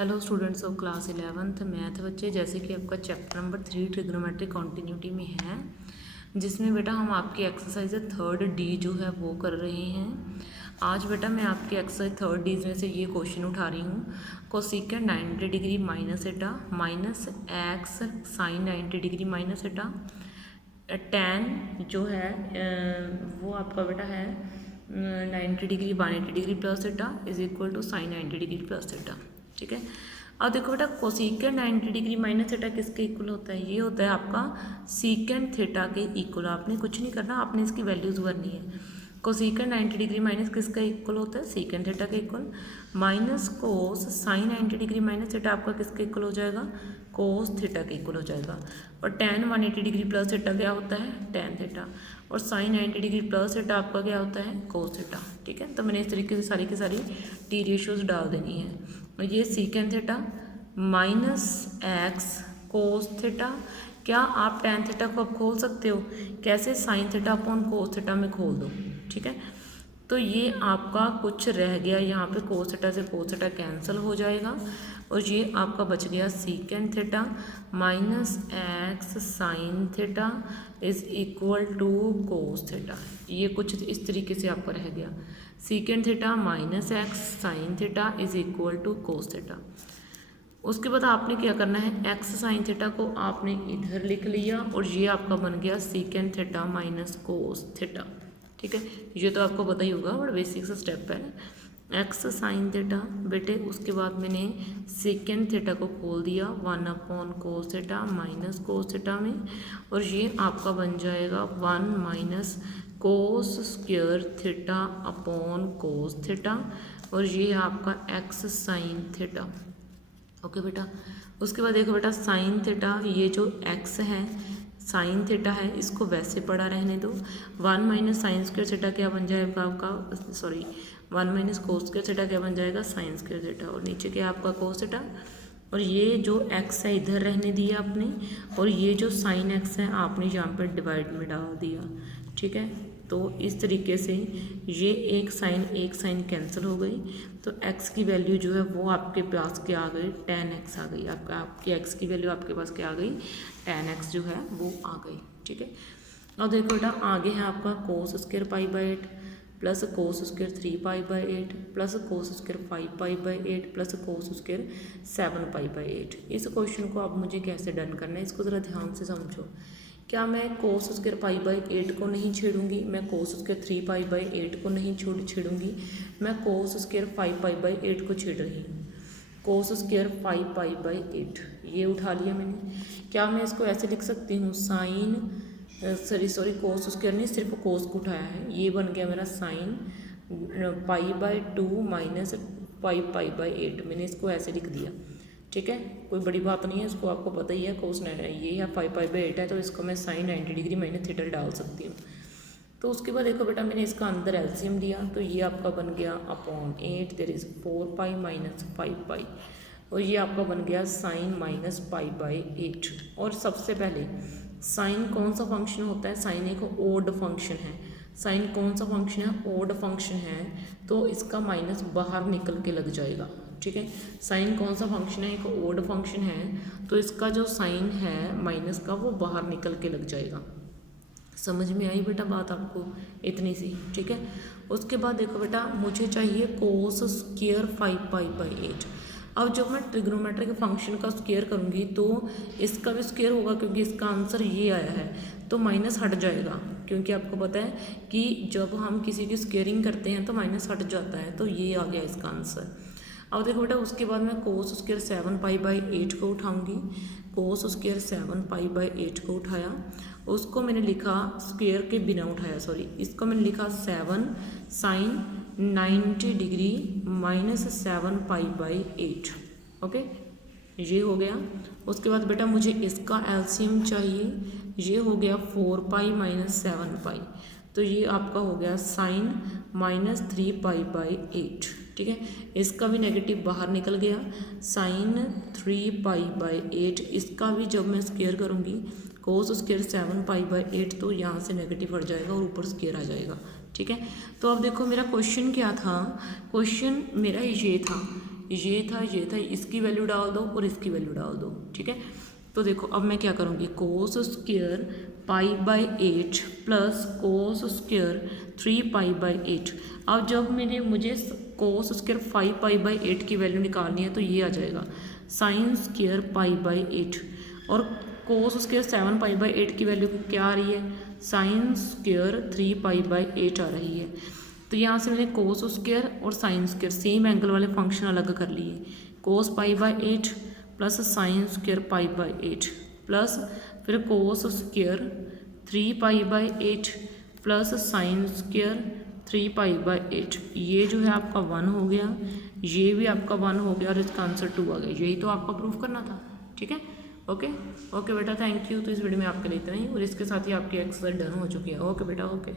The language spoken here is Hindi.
Hello students of class 11th math बच्चे, जैसे कि आपका चैप्टर नंबर 3 ट्रिग्नोमेट्रिक कॉन्टिन्यूटी में है, जिसमें बेटा हम आपकी एक्सरसाइज 3rd डी जो है वो कर रहे हैं। आज बेटा मैं आपकी एक्सरसाइज 3rd डी में से ये क्वेश्चन उठा रही हूँ। Cosecant 90 degree minus eta minus x sine 90 degree minus eta tan जो है वो आपका बेटा है 90 degree 180 degree plus eta is equal to sine 90 degree plus eta. ठीक है, अब देखो बेटा कोसेकेंड 90 डिग्री माइनस थीटा किसके इक्वल होता है? ये होता है आपका सीकेंड थीटा के इक्वल। आपने कुछ नहीं करना, आपने इसकी वैल्यूज़ भरनी है। कोसेकेंड 90 डिग्री माइनस किसका इक्वल होता है? सीकेंड थीटा के equal. Minus cos sign 90 degree minus theta आपका किसके इक्वल हो जाएगा? कोस थीटा के इक्वल हो जाएगा। और टैन 180 डिग्री प्लस थीटा क्या होता है? Tan theta. और साइन 90 डिग्री प्लस थीटा आपका क्या होता है? Cos theta. ठीक है, तो मैंने इस तरीके से सारी की सारी टी रेशियोज डाल देनी है। ये सीकेंड theta minus x cos theta. क्या आप टैन थीटा को अब खोल सकते हो? कैसे? Sine theta upon cos theta में खोल दो। ठीक है, तो ये आपका कुछ रह गया यहाँ पे, कोस थीटा से कोस थीटा कैंसिल हो जाएगा और ये आपका बच गया secant theta minus x sine theta is equal to cos theta. ये कुछ इस तरीके से आपका रह गया, secant theta minus x sine theta is equal to cos theta. उसके बाद आपने क्या करना है, एक्स साइन थीटा को आपने इधर लिख लिया और ये आपका बन गया secant theta minus cos theta. ठीक है, ये तो आपको पता ही होगा, बड़ा बेसिक सा स्टेप है। एक्स साइन थीटा बेटे, उसके बाद मैंने सेकेंड थीटा को खोल दिया 1 upon cos theta minus cos theta में, और ये आपका बन जाएगा 1 minus cos square theta upon cos theta, और ये आपका एक्स साइन थीटा। ओके बेटा, उसके बाद देखो बेटा साइन थीटा, ये जो एक्स है साइन थीटा है, इसको वैसे पड़ा रहने दो। 1 माइनस साइन स्क्वायर थीटा क्या बन जाएगा आपका? Sorry, 1 minus cos square theta क्या बन जाएगा? Sine square theta. और नीचे क्या आपका? Cos theta. और ये जो एक्स है इधर रहने दिया आपने, और ये जो साइन एक्स है आपने यहाँ पर डिवाइड में डाल दिया। ठीक है, तो इस तरीके से ये एक साइन कैंसिल हो गई, तो x की वैल्यू जो है वो आपके पास क्या आ गई? tan x आ गई। आपकी x की वैल्यू आपके पास क्या आ गई? tan x जो है वो आ गई। ठीक है, और देखो बेटा आगे है आपका cos square pi by 8 plus cos square 3 pi by 8 plus cos square 5 pi by 8 plus cos square 7 pi by 8। इस क्वेश्चन को अब मुझे कैसे डन करना है, इसको ज़रा ध्यान से समझो। क्या मैं कोस स्क्वायर पाई बाई 8 को नहीं छेड़ूंगी? मैं कोस स्क्वायर 3 पाई बाई 8 को नहीं छेड़ूंगी? मैं कोस स्क्वायर 5 पाई बाई 8 को छेड़ रही हूँ। कोस स्क्वायर 5 पाई बाई 8 ये उठा लिया मैंने। क्या मैं इसको ऐसे लिख सकती हूँ? साइन सॉरी कोस स्क्वायर नहीं, सिर्फ कोस को उठाया है। ये बन गया मेरा sine pi by 2 minus 5 pi by 8। मैंने इसको ऐसे लिख दिया। ठीक है, कोई बड़ी बात नहीं है, इसको आपको पता ही है। कोस ये है 5 पाई बाई 8 है, तो इसको मैं साइन 90 डिग्री माइनस थीटा डाल सकती हूँ। तो उसके बाद देखो बेटा मैंने इसका अंदर एलसीएम लिया, तो ये आपका बन गया upon 8 there is 4 pi minus 5 pi, और ये आपका बन गया साइन माइनस पाई बाई 8। और सबसे पहले साइन कौन सा फंक्शन होता है? साइन एक ओड फंक्शन है। साइन कौन सा फंक्शन है? ओड फंक्शन है, तो इसका माइनस बाहर निकल के लग जाएगा। ठीक है, साइन कौन सा फंक्शन है? एक ओड फंक्शन है, तो इसका जो साइन है माइनस का वो बाहर निकल के लग जाएगा। समझ में आई बेटा बात आपको? इतनी सी। ठीक है, उसके बाद देखो बेटा मुझे चाहिए कोस स्क्वायर 5 पाई बाई 8। अब जब मैं ट्रिग्नोमेट्रिक फंक्शन का स्क्वायर करूँगी तो इसका भी स्क्वायर होगा, क्योंकि इसका आंसर ये आया है, तो माइनस हट जाएगा। क्योंकि आपको पता है कि जब हम किसी की स्क्वेयरिंग करते हैं तो माइनस हट जाता है, तो ये आ गया इसका आंसर। अब देखो बेटा उसके बाद मैं कोस स्क्वायर 7 पाई बाई 8 को उठाऊंगी। कोस स्क्वायर 7 पाई बाई 8 को उठाया, उसको मैंने लिखा स्क्वायर के बिना उठाया, सॉरी, इसको मैंने लिखा 7 sine 90 degree minus 7 pi by 8। Okay, ये हो गया। उसके बाद बेटा मुझे इसका एलसीएम चाहिए, ये हो गया 4 पाई माइनस 7 पाई, तो ये आपका हो गया साइन माइनस 3 पाई बाई 8। ठीक है, इसका भी नेगेटिव बाहर निकल गया, साइन 3 पाई बाई 8। इसका भी जब मैं स्क्वायर करूँगी कोस स्क्वायर 7 पाई बाई 8, तो यहाँ से नेगेटिव हट जाएगा और ऊपर स्क्वायर आ जाएगा। ठीक है, तो अब देखो मेरा क्वेश्चन क्या था? क्वेश्चन मेरा ये था ये था, इसकी वैल्यू डाल दो और इसकी वैल्यू डाल दो, ठीक है। तो देखो अब मैं क्या करूँगी, cos square π/8 plus cos square 3π/8। अब जब मुझे कोस स्क्वायर 5π/8 की वैल्यू निकालनी है तो ये आ जाएगा साइन स्क्वायर π/8, और कोस स्क्वायर 7π/8 की वैल्यू क्या आ रही है, साइन स्क्वायर 3π/8 आ रही है। तो यहाँ से मैंने कोस स्क्वायर और साइन स्क्वायर सेम एंगल वाले फंक्शन अलग कर लिए, cos π/8 plus sine square π/8 plus फिर cos square 3π/8 plus sine square 3π/8। ये जो है आपका 1 हो गया, ये भी आपका 1 हो गया और इसका आंसर 2 आ गया। यही तो आपका प्रूफ करना था, ठीक है। ओके बेटा, थैंक यू। तो इस वीडियो में आपके लिए इतना ही, और इसके साथ ही आपकी एक्सरसाइज डन हो चुकी है। ओके बेटा, ओके।